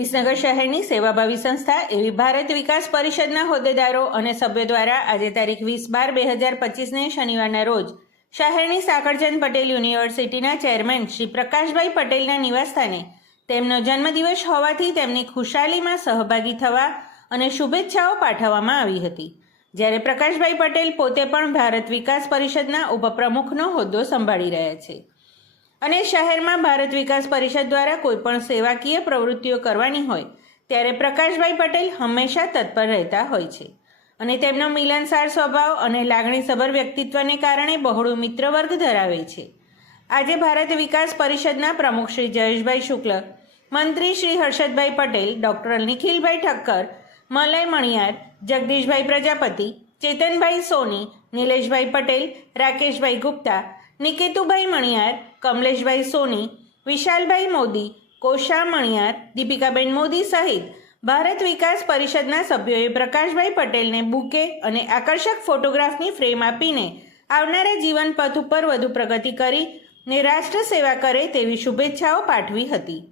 વિસનગર શહેરની સેવાભાવી સંસ્થા એવી ભારત વિકાસ પરિષદના હોદ્દેદારો અને સભ્યો દ્વારા આજે તારીખ વીસ બાર બે હજાર પચીસને શનિવારના રોજ શહેરની સાકરચંદ પટેલ યુનિવર્સિટીના ચેરમેન શ્રી પ્રકાશભાઈ પટેલના નિવાસસ્થાને તેમનો જન્મદિવસ હોવાથી તેમની ખુશાલીમાં સહભાગી થવા અને શુભેચ્છાઓ પાઠવવામાં આવી હતી. જ્યારે પ્રકાશભાઈ પટેલ પોતે પણ ભારત વિકાસ પરિષદના ઉપપ્રમુખનો હોદ્દો સંભાળી રહ્યા છે. અને શહેરમાં ભારત વિકાસ પરિષદ દ્વારા કોઈપણ સેવાકીય પ્રવૃત્તિઓ કરવાની હોય, ત્યારે પ્રકાશભાઈ પટેલ હંમેશા તત્પર રહેતા હોય છે. અને તેમનો મિલનસાર સ્વભાવ અને લાગણીસભર વ્યક્તિત્વને કારણે બહોળું મિત્રવર્ગ ધરાવે છે. આજે ભારત વિકાસ પરિષદના પ્રમુખ શ્રી જયેશભાઈ શુક્લ, મંત્રી શ્રી હર્ષદભાઈ પટેલ, ડૉક્ટર નિખિલભાઈ ઠક્કર, મલય મણિયાર, જગદીશભાઈ પ્રજાપતિ, ચેતનભાઈ સોની, નિલેશભાઈ પટેલ, રાકેશભાઈ ગુપ્તા નિકેતુભાઈ મણિયાર, કમલેશભાઈ સોની, વિશાલભાઈ મોદી, કોશા મણિયાર, દીપિકાબેન મોદી સહિત ભારત વિકાસ પરિષદના સભ્યોએ પ્રકાશભાઈ પટેલને બુકે અને આકર્ષક ફોટોગ્રાફની ફ્રેમ આપીને આવનારા જીવન પથ ઉપર વધુ પ્રગતિ કરી ને રાષ્ટ્ર સેવા કરે તેવી શુભેચ્છાઓ પાઠવી હતી.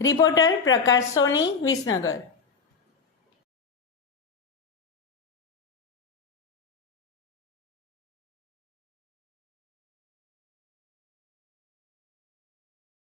રિપોર્ટર પ્રકાશ સોની, વિસનગર.